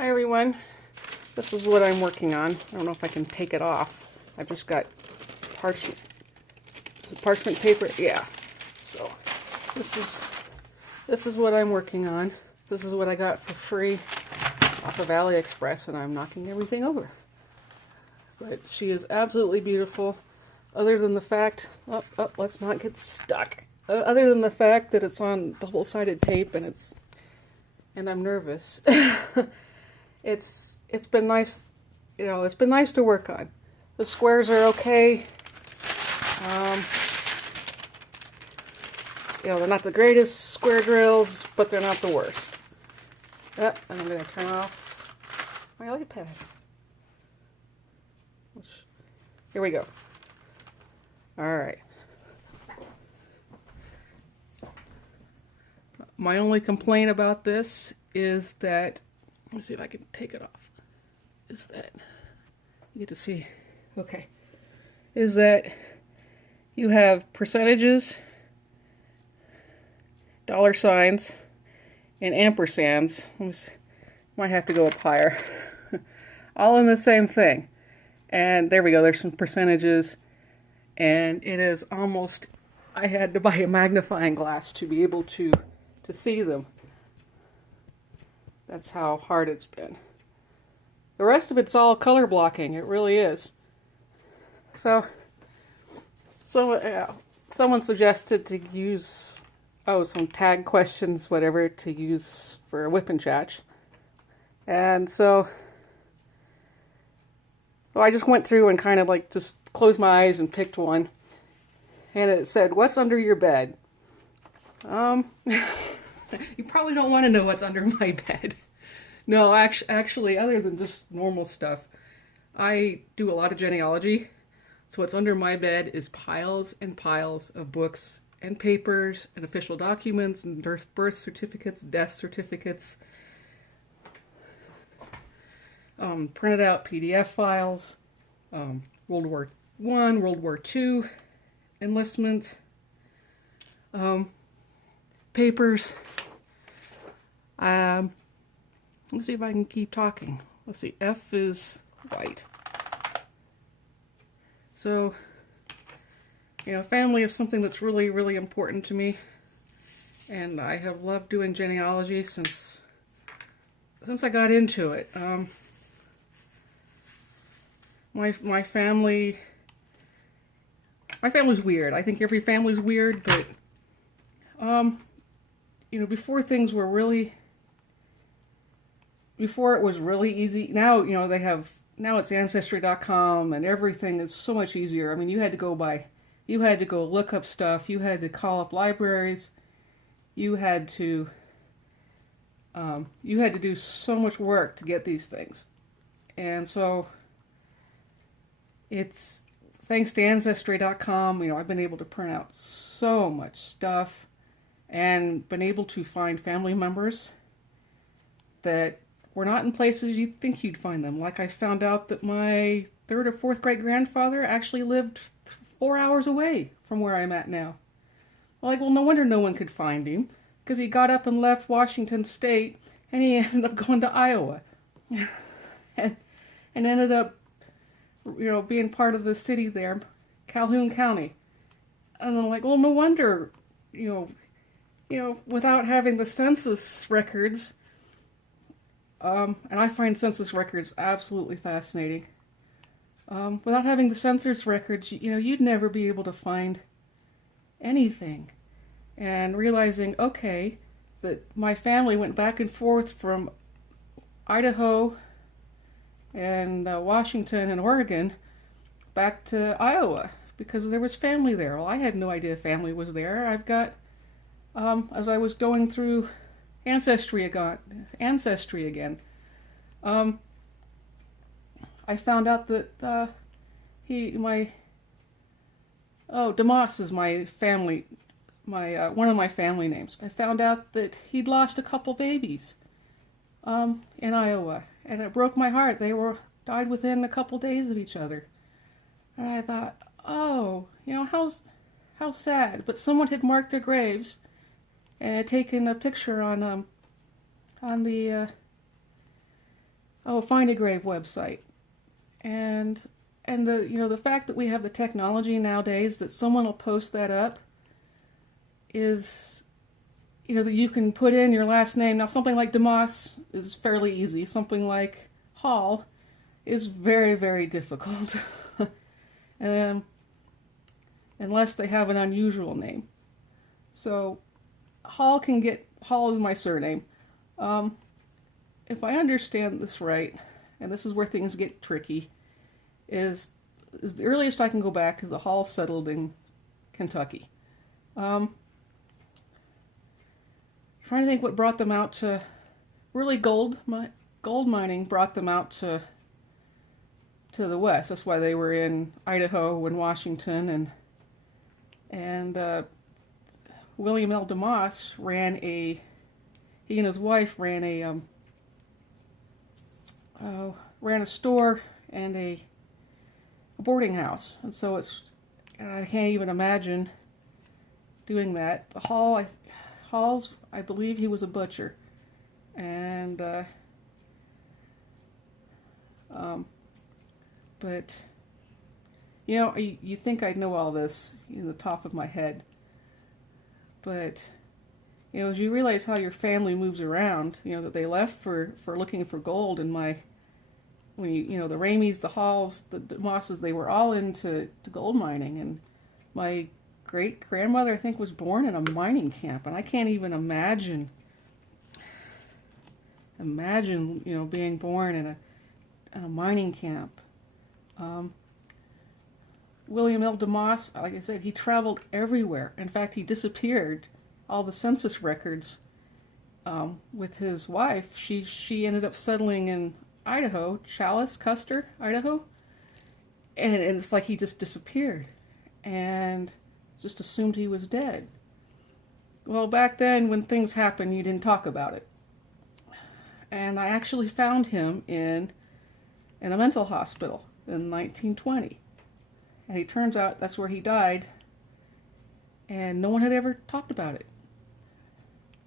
Hi everyone, this is what I'm working on. I don't know if I can take it off. I've just got parchment paper. Yeah. So this is what I'm working on. This is what I got for free off of AliExpress, and I'm knocking everything over. But she is absolutely beautiful. Other than the fact, let's not get stuck. Other than the fact that it's on double-sided tape and I'm nervous. It's been nice, it's been nice to work on. The squares are okay. They're not the greatest square drills, but they're not the worst. And I'm going to turn off my iPad. Here we go. All right. My only complaint about this is that, let me see if I can take it off, is that, you get to see, okay, is that you have percentages, dollar signs, and ampersands. Might have to go up higher. All in the same thing. And there we go, there's some percentages, and it is almost, I had to buy a magnifying glass to be able to see them. That's how hard it's been. The rest of it's all color blocking. It really is. So someone suggested to use, some tag questions, whatever, to use for a WIP and chat. And so I just went through and kind of just closed my eyes and picked one. And it said, "What's under your bed?" You probably don't want to know what's under my bed. No, actually, other than just normal stuff, I do a lot of genealogy. So what's under my bed is piles and piles of books and papers and official documents and birth certificates, death certificates, printed out PDF files, World War I, World War II, enlistment, papers. Let's see if I can keep talking. Let's see, F is white. So, family is something that's really, really important to me. And I have loved doing genealogy since I got into it. My family's weird. I think every family's weird, but before it was really easy. Now, now it's Ancestry.com and everything is so much easier. I mean, you had to go look up stuff, you had to call up libraries, you had to do so much work to get these things. And so it's, thanks to Ancestry.com, I've been able to print out so much stuff and been able to find family members that were not in places you'd think you'd find them. Like I found out that my third or fourth great grandfather actually lived 4 hours away from where I'm at now. Well, no wonder no one could find him, because he got up and left Washington State and he ended up going to Iowa and ended up being part of the city there, Calhoun County. And I'm like, well, no wonder, without having the census records, and I find census records absolutely fascinating. Without having the census records, you'd never be able to find anything. And realizing, okay, that my family went back and forth from Idaho and Washington and Oregon back to Iowa because there was family there. Well, I had no idea family was there. I've got, as I was going through Ancestry again, I found out that DeMoss is my family, one of my family names. I found out that he'd lost a couple babies in Iowa, and it broke my heart. They died within a couple days of each other. And I thought, how sad. But someone had marked their graves and had taken a picture on the Find a Grave website. And the fact that we have the technology nowadays that someone will post that up is, that you can put in your last name. Now something like DeMoss is fairly easy. Something like Hall is very, very difficult. And unless they have an unusual name. So Hall is my surname. If I understand this right, and this is where things get tricky, is the earliest I can go back is the Hall settled in Kentucky. Trying to think what brought them out to, really gold mining brought them out to the west. That's why they were in Idaho and Washington, and William L. DeMoss he and his wife ran a store and a boarding house, and so I can't even imagine doing that. Hall's, I believe he was a butcher, and but you think I'd know all this in the top of my head, but as you realize how your family moves around, that they left for looking for gold, and the Ramies, the Halls, the DeMosses, they were all into gold mining, and my great grandmother, I think, was born in a mining camp, and I can't even imagine being born in a mining camp. William L. DeMoss, like I said, he traveled everywhere. In fact, he disappeared all the census records with his wife. She ended up settling in Idaho, Custer, Idaho, and it's like he just disappeared and just assumed he was dead. Well, back then, when things happened, you didn't talk about it. And I actually found him in a mental hospital in 1920. And it turns out that's where he died, and no one had ever talked about it.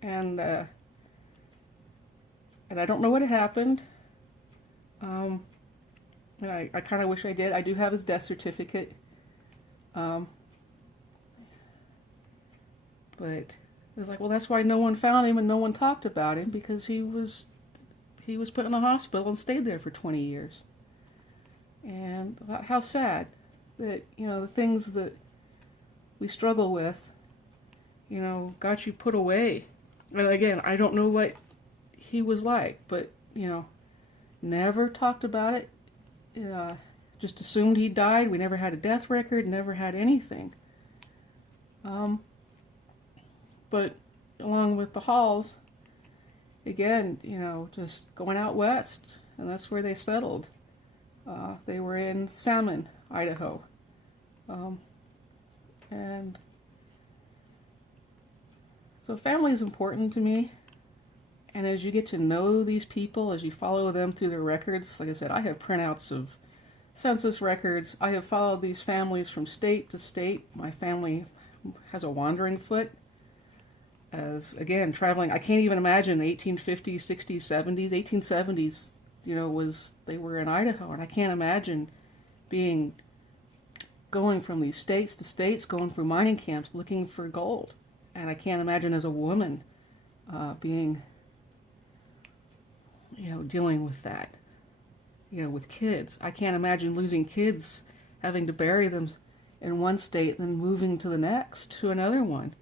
And I don't know what had happened. And I kind of wish I did. I do have his death certificate. But it was like, well, that's why no one found him and no one talked about him, because he was put in the hospital and stayed there for 20 years. And how sad that, the things that we struggle with, got you put away. And again, I don't know what he was like, but, never talked about it. Just assumed he died. We never had a death record, never had anything. But along with the Halls, again, just going out west, and that's where they settled. They were in Salmon, Idaho. And so family is important to me. And as you get to know these people, as you follow them through their records, like I said, I have printouts of census records. I have followed these families from state to state. My family has a wandering foot. As, again, traveling, I can't even imagine the 1850s, 60s, 70s, 1870s, they were in Idaho, and I can't imagine going from these states to states, going through mining camps, looking for gold. And I can't imagine as a woman dealing with that, with kids. I can't imagine losing kids, having to bury them in one state, then moving to the next, to another one.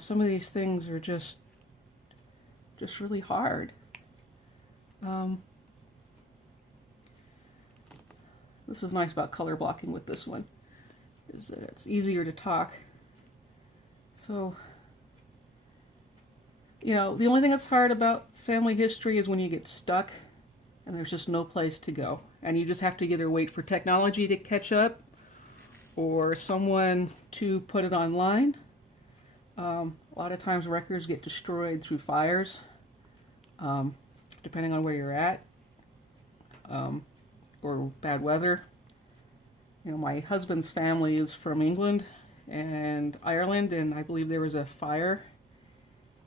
Some of these things are just really hard. This is nice about color blocking with this one, is that it's easier to talk. So, the only thing that's hard about family history is when you get stuck and there's just no place to go. And you just have to either wait for technology to catch up or someone to put it online. A lot of times records get destroyed through fires, depending on where you're at, or bad weather. My husband's family is from England and Ireland, and I believe there was a fire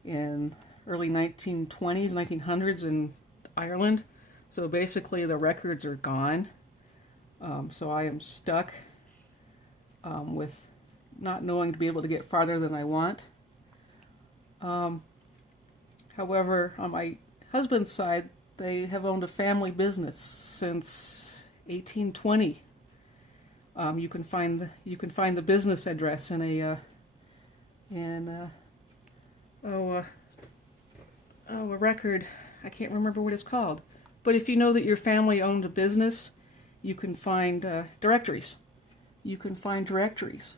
in early 1920s, 1900s in Ireland. So basically the records are gone. So I am stuck with not knowing to be able to get farther than I want. However, on my husband's side, they have owned a family business since 1820. You can find the business address in a record. I can't remember what it's called. But if you know that your family owned a business, you can find directories. You can find directories,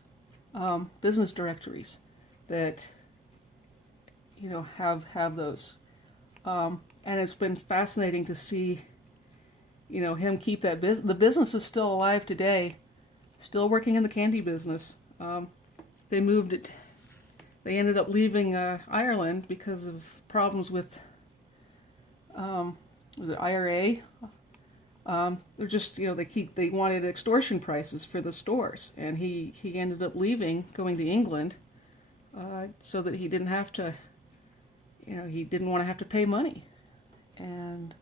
business directories that have those. And it's been fascinating to see, him keep that business. The business is still alive today, still working in the candy business. They moved it. They ended up leaving Ireland because of problems with, was it IRA? They're just, they wanted extortion prices for the stores, and he ended up leaving, going to England, so that he didn't have to, he didn't want to have to pay money, and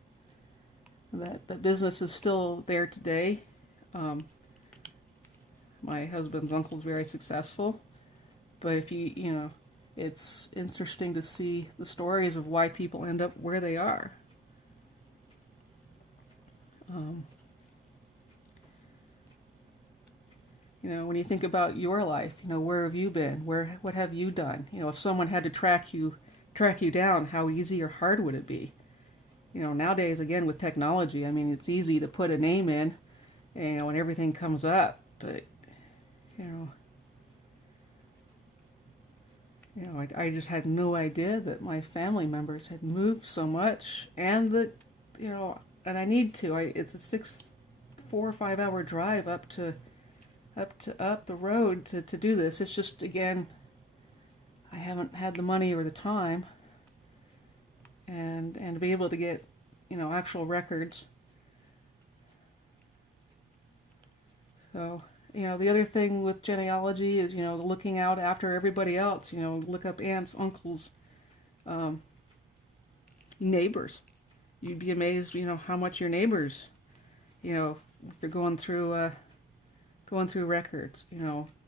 that business is still there today. My husband's uncle is very successful, but if it's interesting to see the stories of why people end up where they are. When you think about your life, where have you been? What have you done? If someone had to track you down, how easy or hard would it be? Nowadays, again, with technology, it's easy to put a name in, and everything comes up, but, I just had no idea that my family members had moved so much, and that, and I need to. It's a 4 or 5 hour drive up the road to do this. It's just, again, I haven't had the money or the time, and to be able to get, actual records. So, the other thing with genealogy is, looking out after everybody else. Look up aunts, uncles, neighbors. You'd be amazed, how much your neighbors, if they're going through records,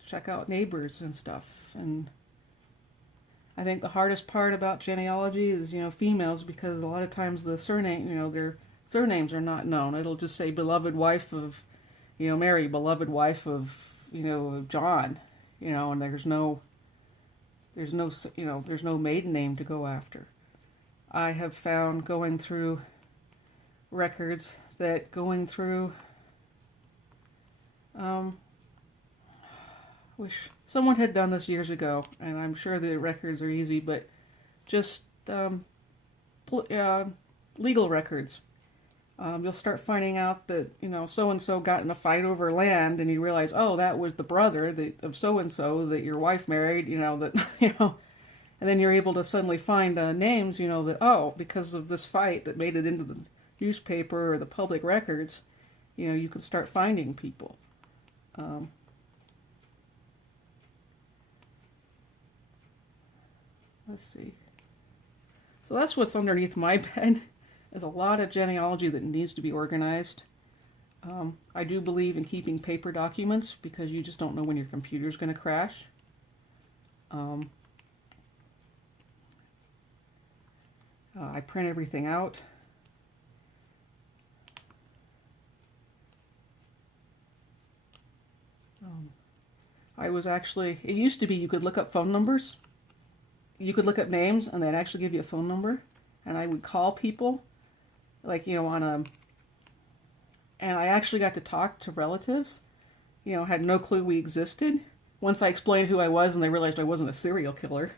check out neighbors and stuff. And I think the hardest part about genealogy is, females, because a lot of times the surname, their surnames are not known. It'll just say beloved wife of, Mary, beloved wife of, John, and there's no maiden name to go after. I have found going through records that wish someone had done this years ago, and I'm sure the records are easy, but just legal records. You'll start finding out that, so-and-so got in a fight over land, and you realize, oh, that was the brother of so-and-so that your wife married, and then you're able to suddenly find names, that, oh, because of this fight that made it into the newspaper or the public records, you can start finding people. Let's see. So that's what's underneath my bed. There's a lot of genealogy that needs to be organized. I do believe in keeping paper documents, because you just don't know when your computer's going to crash. I print everything out. It used to be you could look up phone numbers. You could look up names, and they'd actually give you a phone number. And I would call people, and I actually got to talk to relatives, had no clue we existed. Once I explained who I was and they realized I wasn't a serial killer,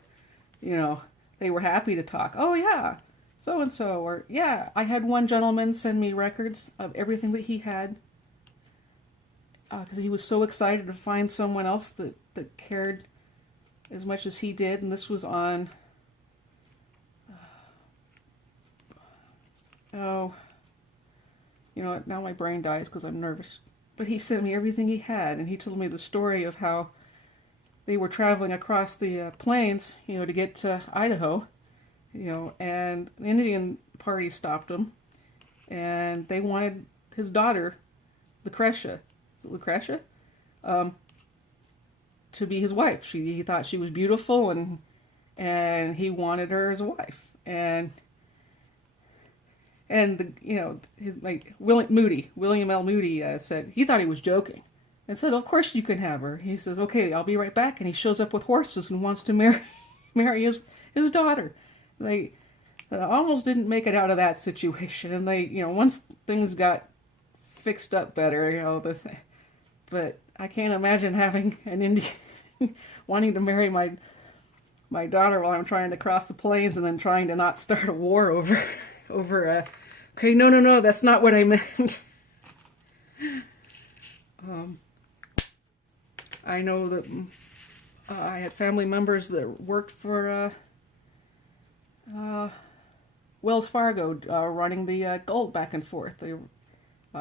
they were happy to talk. Oh, yeah, so-and-so, or, yeah, I had one gentleman send me records of everything that he had, because he was so excited to find someone else that cared as much as he did, and this was on, now my brain dies because I'm nervous, but he sent me everything he had, and he told me the story of how they were traveling across the plains, to get to Idaho, and the Indian party stopped him, and they wanted his daughter, Lucretia, is it Lucretia, to be his wife. He thought she was beautiful, and he wanted her as a wife, and William L. Moody said he thought he was joking, and said, "Of course you can have her." He says, "Okay, I'll be right back," and he shows up with horses and wants to marry his daughter. They almost didn't make it out of that situation, and once things got fixed up better, but I can't imagine having an Indian wanting to marry my daughter while I'm trying to cross the plains and then trying to not start a war over okay, no, that's not what I meant. I know that I had family members that worked for Wells Fargo, running the gold back and forth.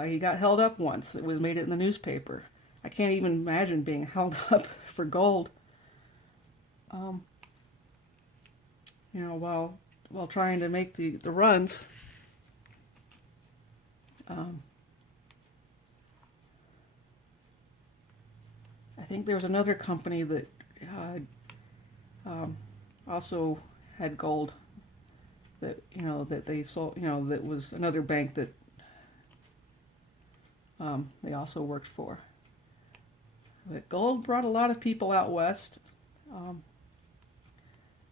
He got held up once. It made it in the newspaper. I can't even imagine being held up for gold. While trying to make the runs. I think there was another company that also had gold that they sold. That was another bank that they also worked for. But gold brought a lot of people out west.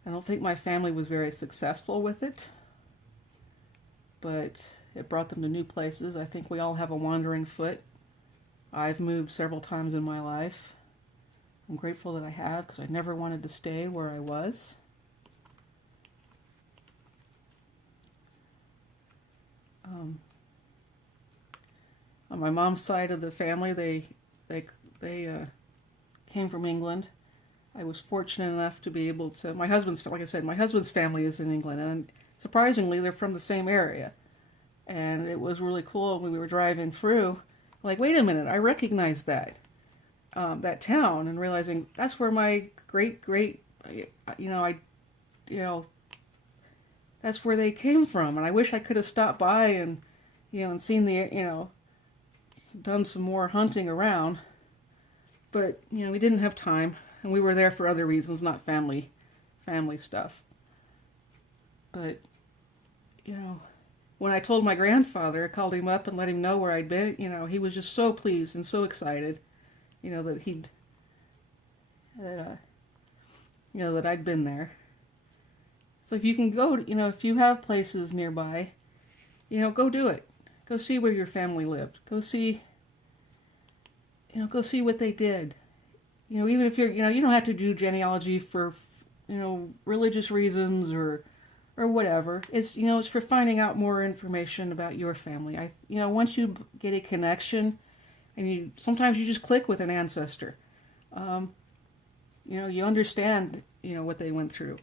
I don't think my family was very successful with it, but it brought them to new places. I think we all have a wandering foot. I've moved several times in my life. I'm grateful that I have, because I never wanted to stay where I was. On my mom's side of the family, they came from England. I was fortunate enough to be able to. Like I said, my husband's family is in England, and surprisingly, they're from the same area. And it was really cool when we were driving through. Like, wait a minute, I recognize that town, and realizing that's where my great, that's where they came from. And I wish I could have stopped by and seen done some more hunting around. But we didn't have time. And we were there for other reasons, not family stuff. But, when I told my grandfather, I called him up and let him know where I'd been, he was just so pleased and so excited, that that I'd been there. So if you can go, if you have places nearby, go do it. Go see where your family lived. Go see what they did. Even if you don't have to do genealogy for, religious reasons or whatever. It's for finding out more information about your family. Once you get a connection, and sometimes you just click with an ancestor. You understand, what they went through.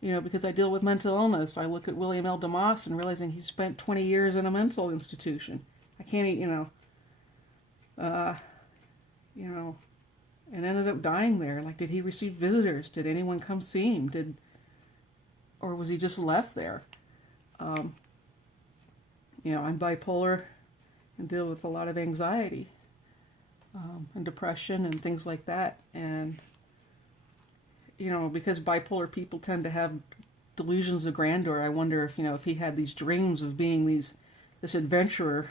Because I deal with mental illness, I look at William L. DeMoss and realizing he spent 20 years in a mental institution. I can't, and ended up dying there. Like, did he receive visitors? Did anyone come see him? Or was he just left there? I'm bipolar and deal with a lot of anxiety and depression and things like that. And, because bipolar people tend to have delusions of grandeur, I wonder if he had these dreams of being this adventurer,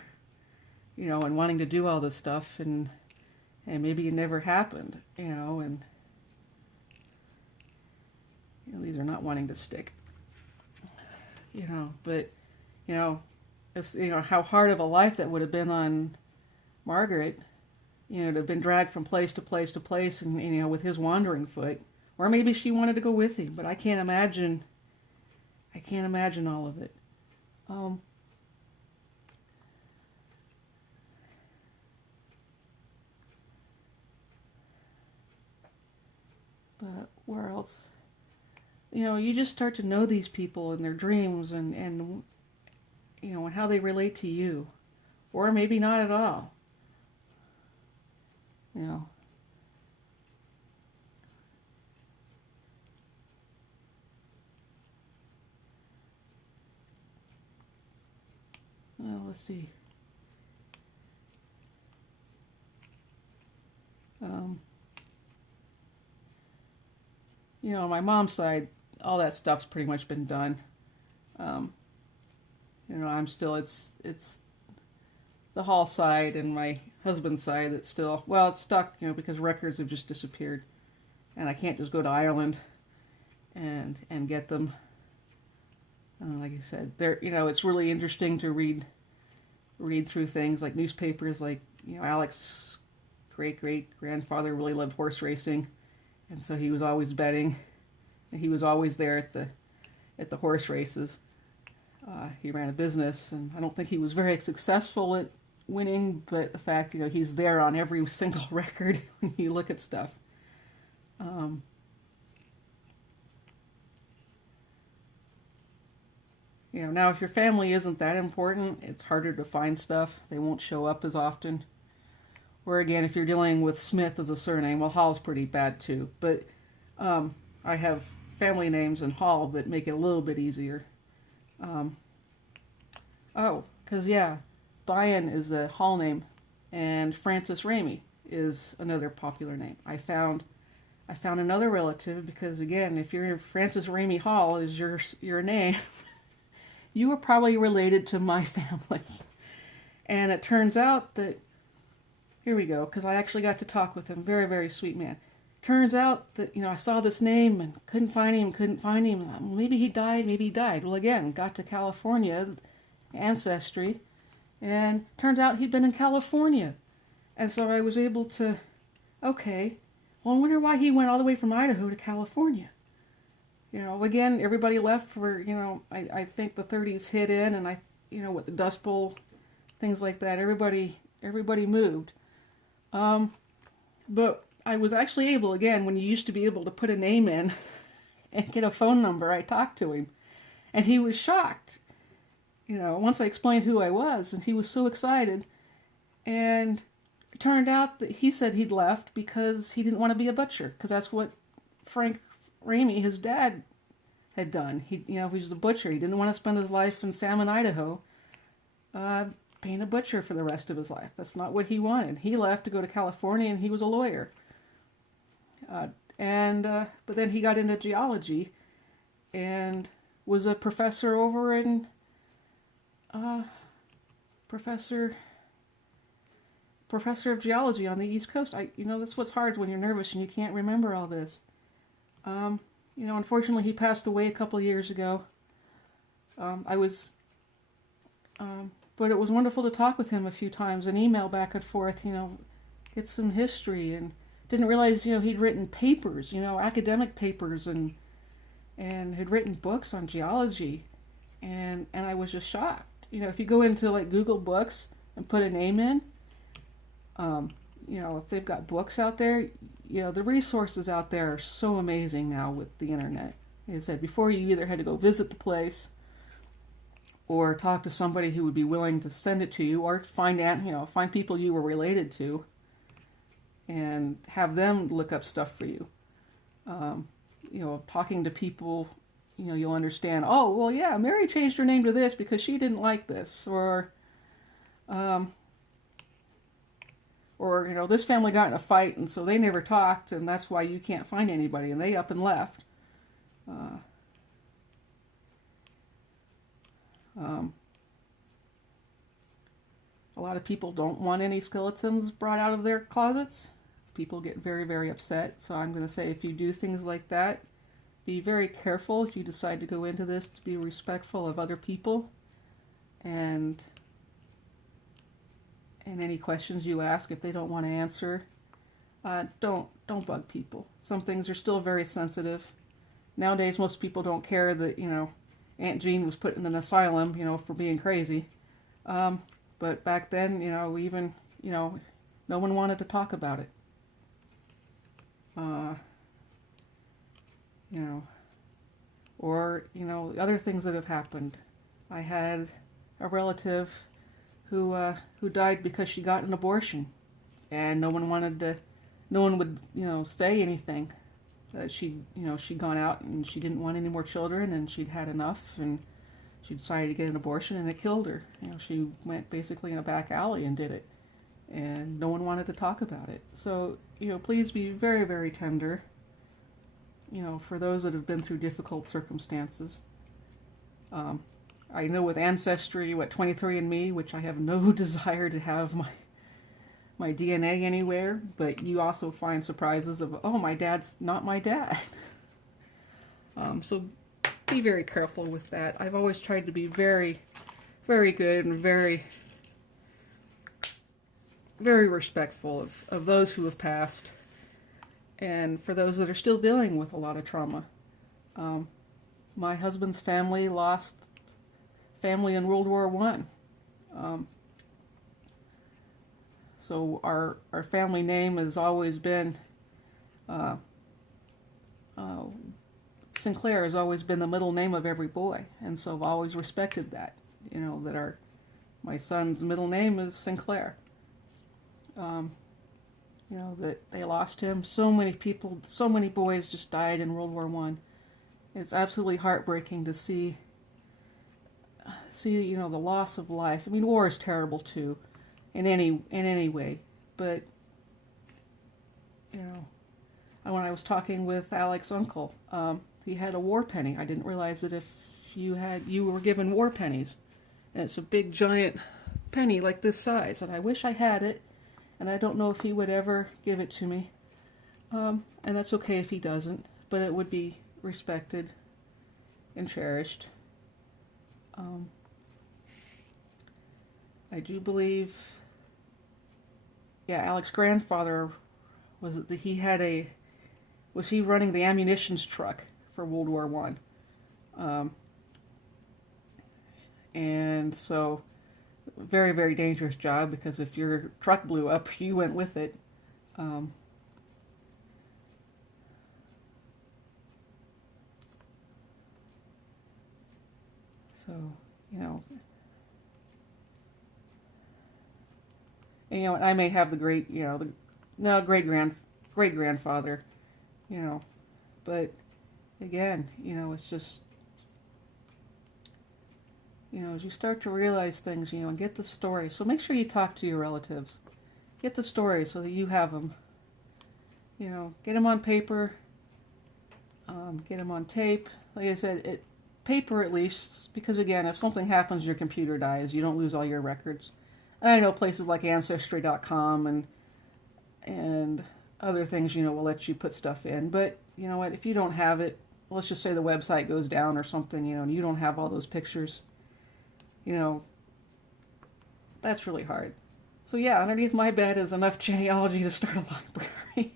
and wanting to do all this stuff, and maybe it never happened, and these are not wanting to stick, but it's, how hard of a life that would have been on Margaret, to have been dragged from place to place to place, and with his wandering foot, or maybe she wanted to go with him, but I can't imagine all of it. But where else? You just start to know these people and their dreams and how they relate to you. Or maybe not at all. Well, let's see. Um, on my mom's side, all that stuff's pretty much been done. Um, I'm still, it's the Hall side and my husband's side that's still, well, it's stuck, because records have just disappeared. And I can't just go to Ireland and get them. Like I said, it's really interesting to read through things like newspapers, like, Alex's great-great-grandfather really loved horse racing, and so he was always betting, and he was always there at the horse races. He ran a business, and I don't think he was very successful at winning, but the fact, he's there on every single record when you look at stuff. Now if your family isn't that important, it's harder to find stuff. They won't show up as often. Or again, if you're dealing with Smith as a surname, well, Hall's pretty bad too. But I have family names in Hall that make it a little bit easier. Because Brian is a Hall name, and Francis Ramey is another popular name. I found another relative because, again, if you're Francis Ramey Hall is your name, you were probably related to my family. And it turns out that, here we go, because I actually got to talk with him. Very, very sweet man. Turns out that, I saw this name and couldn't find him. Maybe he died. Well, again, got to California, Ancestry, and turned out he'd been in California. And so I was able to, okay, well, I wonder why he went all the way from Idaho to California. Again, everybody left for, I think the 30s hit in, and with the Dust Bowl, things like that, everybody moved. But I was actually able, again, when you used to be able to put a name in and get a phone number, I talked to him. And he was shocked, once I explained who I was, and he was so excited. And it turned out that he said he'd left because he didn't want to be a butcher, because that's what Frank Ramey, his dad, had done. He was a butcher. He didn't want to spend his life in Salmon, Idaho, being a butcher for the rest of his life. That's not what he wanted. He left to go to California, and he was a lawyer. But then he got into geology and was a professor over in professor of geology on the East Coast. That's what's hard when you're nervous and you can't remember all this. Unfortunately, he passed away a couple of years ago. But it was wonderful to talk with him a few times and email back and forth, get some history, and didn't realize, he'd written papers, academic papers, and had written books on geology, and I was just shocked. If you go into like Google Books and put a name in, if they've got books out there, the resources out there are so amazing now with the internet. Like I said, before you either had to go visit the place or talk to somebody who would be willing to send it to you, or find people you were related to and have them look up stuff for you. Talking to people, you'll understand, oh, well, yeah, Mary changed her name to this because she didn't like this, or this family got in a fight and so they never talked, and that's why you can't find anybody, and they up and left. A lot of people don't want any skeletons brought out of their closets. People get very, very upset. So I'm going to say, if you do things like that, be very careful if you decide to go into this, to be respectful of other people, and any questions you ask, if they don't want to answer, don't bug people. Some things are still very sensitive. Nowadays, most people don't care that, Aunt Jean was put in an asylum, for being crazy. But back then, even, no one wanted to talk about it. Or, other things that have happened. I had a relative who died because she got an abortion, and no one would, say anything. That she'd gone out and she didn't want any more children, and she'd had enough, and She decided to get an abortion and it killed her. She went basically in a back alley and did it. And no one wanted to talk about it. So, please be very, very tender, for those that have been through difficult circumstances. I know with Ancestry, 23andMe, which I have no desire to have my DNA anywhere, but you also find surprises of, oh, my dad's not my dad. So be very careful with that. I've always tried to be very, very good and very, very respectful of those who have passed, and for those that are still dealing with a lot of trauma. My husband's family lost family in World War I. So our family name has always been, Sinclair has always been the middle name of every boy, and so I've always respected that, that my son's middle name is Sinclair. That they lost him. So many people, so many boys just died in World War I. It's absolutely heartbreaking to see, the loss of life. I mean, war is terrible too, in any way. But, when I was talking with Alex's uncle, he had a war penny. I didn't realize that if you were given war pennies, and it's a big giant penny like this size, and I wish I had it, and I don't know if he would ever give it to me. And that's okay if he doesn't, but it would be respected and cherished. I do believe, Alex's grandfather was he running the ammunitions truck for World War I? And so, very, very dangerous job, because if your truck blew up, you went with it. So, and I may have the great grandfather, but again, it's just, as you start to realize things, and get the story. So make sure you talk to your relatives. Get the story so that you have them. Get them on paper, get them on tape. Like I said, paper at least, because again, if something happens, your computer dies, you don't lose all your records. And I know places like Ancestry.com and other things, will let you put stuff in. But, you know what, if you don't have it, let's just say the website goes down or something, and you don't have all those pictures, that's really hard. So yeah, underneath my bed is enough genealogy to start a library.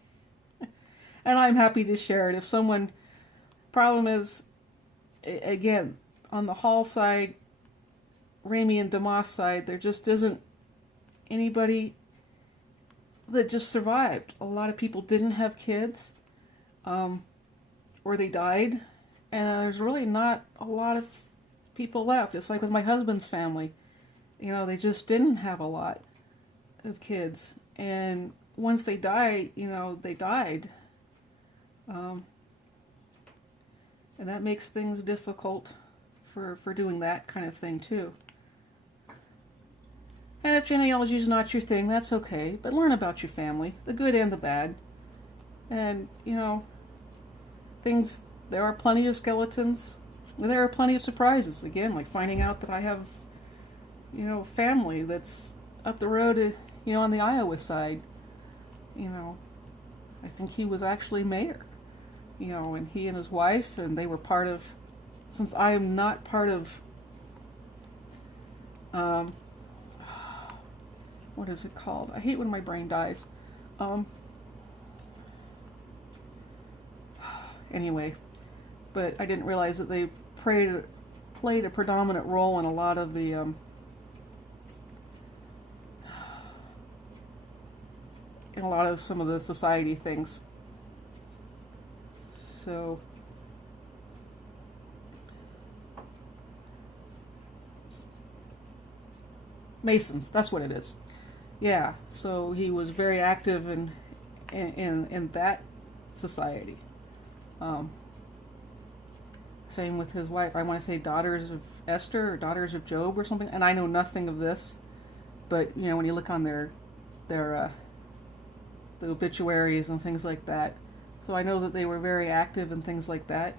And I'm happy to share it. If someone, problem is, again, on the Hall side, Ramey and DeMoss side, there just isn't anybody that just survived. A lot of people didn't have kids, or they died, and there's really not a lot of people left. It's like with my husband's family, they just didn't have a lot of kids, and once they die, they died, and that makes things difficult for doing that kind of thing too. And if genealogy is not your thing, that's okay, but learn about your family, the good and the bad. And, things, there are plenty of skeletons, and there are plenty of surprises. Again, like finding out that I have, family that's up the road, on the Iowa side. I think he was actually mayor, and he and his wife, and they were part of, since I am not part of, what is it called? I hate when my brain dies. Anyway, but I didn't realize that they played a predominant role in a lot of the some of the society things. So Masons, that's what it is. Yeah, so he was very active in that society. Same with his wife. I want to say daughters of Esther or daughters of Job or something. And I know nothing of this, but you know, when you look on their the obituaries and things like that, so I know that they were very active and things like that.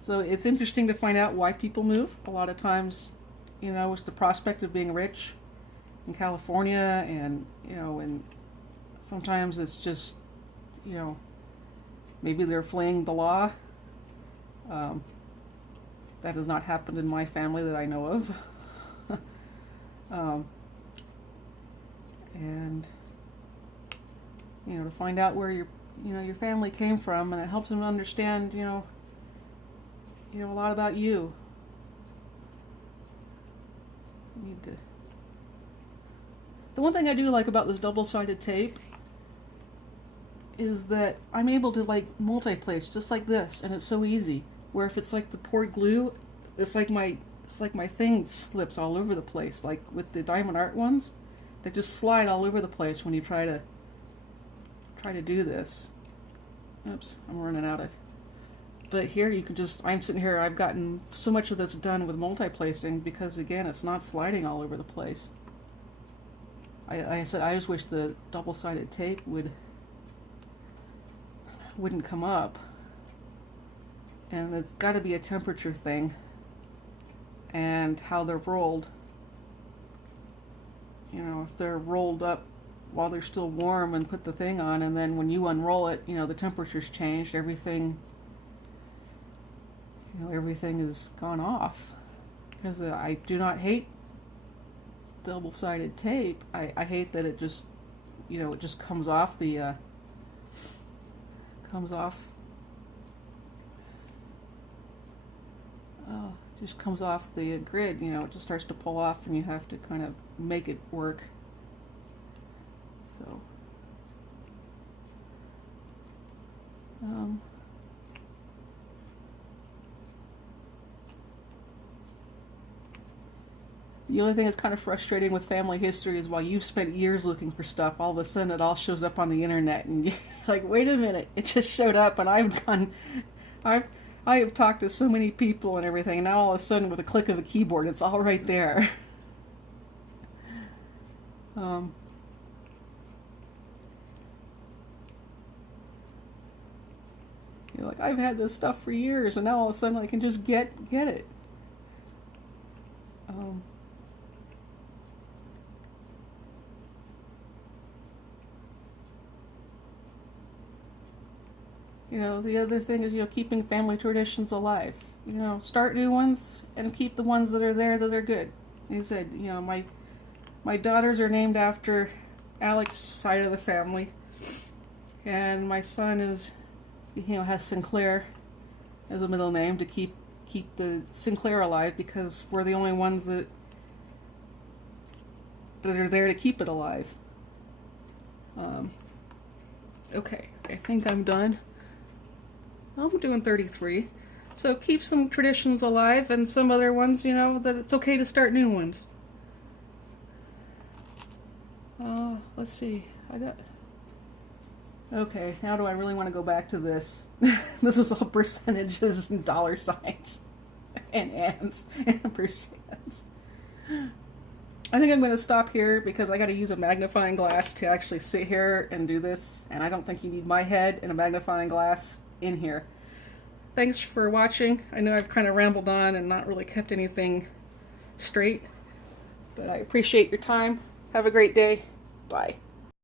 So it's interesting to find out why people move. A lot of times, you know, it's the prospect of being rich in California, and you know, and sometimes it's just, you know, maybe they're fleeing the law. That has not happened in my family that I know of. And you know, to find out where your family came from, and it helps them understand, you know, a lot about you. The one thing I do like about this double-sided tape is that I'm able to like multi-place just like this, and it's so easy. Where if it's like the poured glue, it's like my thing slips all over the place. Like with the Diamond Art ones, they just slide all over the place when you try to do this. Oops, I'm running out of. But here you can just, I'm sitting here, I've gotten so much of this done with multi-placing because again, it's not sliding all over the place. I said, I just wish the double-sided tape wouldn't come up. And it's got to be a temperature thing and how they're rolled. You know, if they're rolled up while they're still warm and put the thing on, and then when you unroll it, you know, the temperature's changed, everything is gone off. Because I do not hate double-sided tape. I hate that it just, you know, it just comes off the just comes off the grid, you know, it just starts to pull off and you have to kind of make it work. So, the only thing that's kind of frustrating with family history is while you've spent years looking for stuff, all of a sudden it all shows up on the internet and you're like, wait a minute, it just showed up, and I have talked to so many people and everything, and now all of a sudden with a click of a keyboard it's all right there. You're like, I've had this stuff for years and now all of a sudden I can just get it. You know, the other thing is, you know, keeping family traditions alive. You know, start new ones and keep the ones that are there that are good. He said, you know, my daughters are named after Alex's side of the family, and my son is, you know, has Sinclair as a middle name to keep the Sinclair alive, because we're the only ones that are there to keep it alive. Okay, I think I'm done. I'm doing 33. So keep some traditions alive, and some other ones, you know, that it's okay to start new ones. Let's see. Okay, now do I really want to go back to this? This is all percentages and dollar signs and ands and percents. I think I'm going to stop here because I got to use a magnifying glass to actually sit here and do this, and I don't think you need my head and a magnifying glass in here. Thanks for watching. I know I've kind of rambled on and not really kept anything straight, but I appreciate your time. Have a great day. Bye.